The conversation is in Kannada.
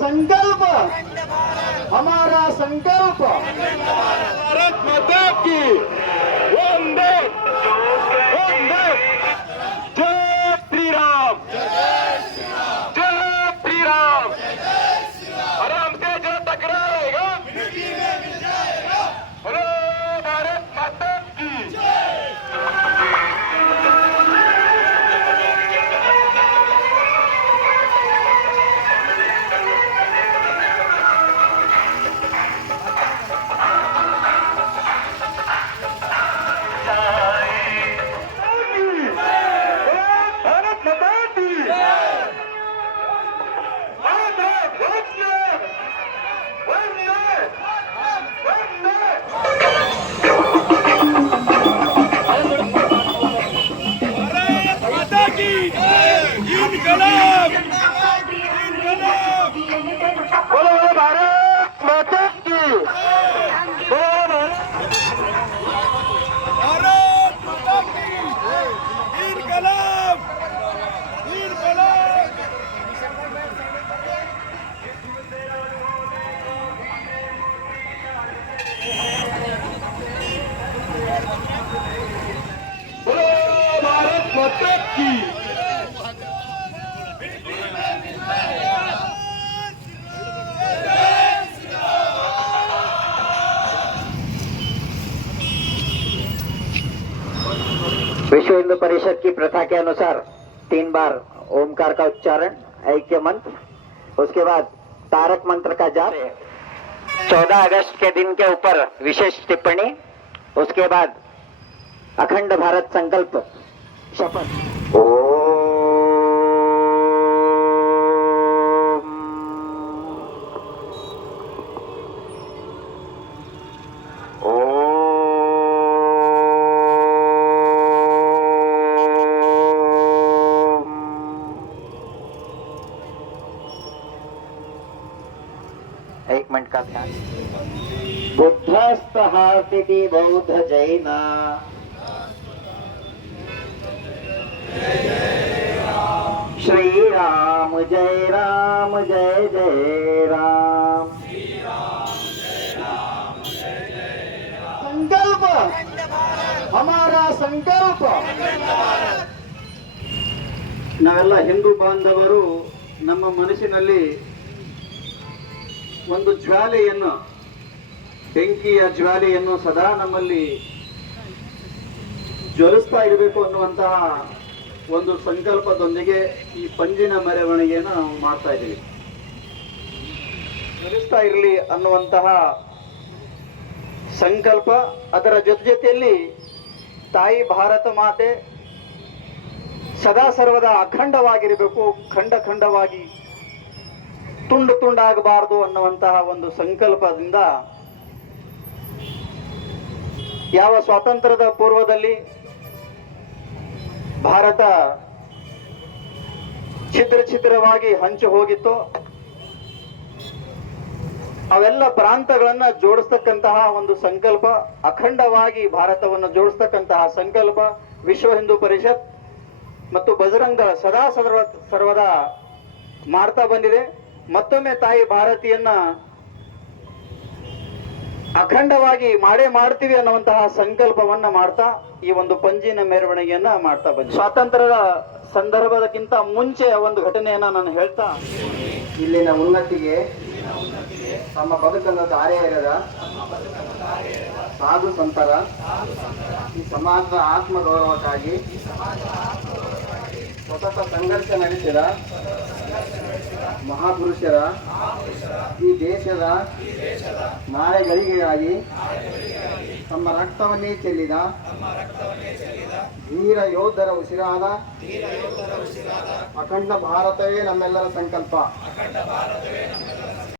संकल्प। हमारा संकल्प। भारत माता की। वंदे। वंदे। जय श्री राम जय श्री राम आराम से जो टकराएगा बोलो भारत की विश्व हिंदू परिषद की प्रथा के अनुसार तीन बार ओमकार का उच्चारण ऐक्य मंत्र उसके बाद तारक मंत्र का जाप चौदह अगस्त के दिन के ऊपर विशेष टिप्पणी उसके बाद अखंड भारत संकल्प शपथ एक मिनट का ध्यान। बुद्धस्त हार्दिति बौद्ध जैना। श्री राम जय राम जय जय राम संकल्प हमारा संकल्प ನಾವೆಲ್ಲ ಹಿಂದೂ ಬಾಂಧವರು ನಮ್ಮ ಮನಸ್ಸಿನಲ್ಲಿ ಒಂದು ಜ್ವಾಲೆಯನ್ನು ಬೆಂಕಿಯ ಜ್ವಾಲೆಯನ್ನು ಸದಾ ನಮ್ಮಲ್ಲಿ ಜ್ವಲಿಸ್ತಾ ಇರಬೇಕು ಅನ್ನುವಂತಹ ಒಂದು ಸಂಕಲ್ಪದೊಂದಿಗೆ ಈ ಪಂಜಿನ ಮೆರವಣಿಗೆಯನ್ನು ನಾವು ಮಾಡ್ತಾ ಇದ್ದೀವಿ. ನಡೆಸ್ತಾ ಇರಲಿ ಅನ್ನುವಂತಹ ಸಂಕಲ್ಪ, ಅದರ ಜೊತೆ ಜೊತೆಯಲ್ಲಿ ತಾಯಿ ಭಾರತ ಮಾತೆ ಸದಾ ಸರ್ವದ ಅಖಂಡವಾಗಿರಬೇಕು, ಖಂಡ ಖಂಡವಾಗಿ ತುಂಡು ತುಂಡಾಗಬಾರದು ಅನ್ನುವಂತಹ ಒಂದು ಸಂಕಲ್ಪದಿಂದ ಯಾವ ಸ್ವಾತಂತ್ರ್ಯದ ಪೂರ್ವದಲ್ಲಿ ಭಾರತ ಛಿದ್ರ ಛಿದ್ರವಾಗಿ ಹಂಚು ಹೋಗಿತ್ತು. ಅವೆಲ್ಲ ಪ್ರಾಂತಗಳನ್ನ ಜೋಡಿಸ್ತಕ್ಕಂತಹ ಒಂದು ಸಂಕಲ್ಪ, ಅಖಂಡವಾಗಿ ಭಾರತವನ್ನು ಜೋಡಿಸ್ತಕ್ಕಂತಹ ಸಂಕಲ್ಪ, ವಿಶ್ವ ಹಿಂದೂ ಪರಿಷತ್ ಮತ್ತು ಬಜರಂಗ ಸದಾ ಸರ್ವ ಸರ್ವದ ಮಾಡ್ತಾ ಬಂದಿದೆ. ಮತ್ತೊಮ್ಮೆ ತಾಯಿ ಭಾರತಿಯನ್ನ ಅಖಂಡವಾಗಿ ಮಾಡೇ ಮಾಡ್ತೀವಿ ಅನ್ನುವಂತಹ ಸಂಕಲ್ಪವನ್ನ ಮಾಡ್ತಾ ಈ ಒಂದು ಪಂಜಿನ ಮೆರವಣಿಗೆಯನ್ನ ಮಾಡ್ತಾ ಬಂದ ಸ್ವಾತಂತ್ರ್ಯದ ಸಂದರ್ಭದಕ್ಕಿಂತ ಮುಂಚೆ ಒಂದು ಘಟನೆಯನ್ನ ನಾನು ಹೇಳ್ತಾ ಇಲ್ಲಿನ ಉನ್ನತಿಗೆ ತಮ್ಮ ಬದುಕನ್ನು ದಾರಿ ಎರೆದ ಸಾಧು ಸಂತರ ಈ ಸಮಾಜದ ಆತ್ಮ ಗೌರವಕ್ಕಾಗಿ ಸತತ ಸಂಘರ್ಷ ನಡೆಸಿದ ಮಹಾಪುರುಷರ ಈ ದೇಶದ ನಾಳೆಗಳಿಗೆಯಾಗಿ ತಮ್ಮ ರಕ್ತವನ್ನೇ ಚೆಲ್ಲಿದ ವೀರ ಯೋಧರ ಉಸಿರಾದ ಅಖಂಡ ಭಾರತವೇ ನಮ್ಮೆಲ್ಲರ ಸಂಕಲ್ಪ.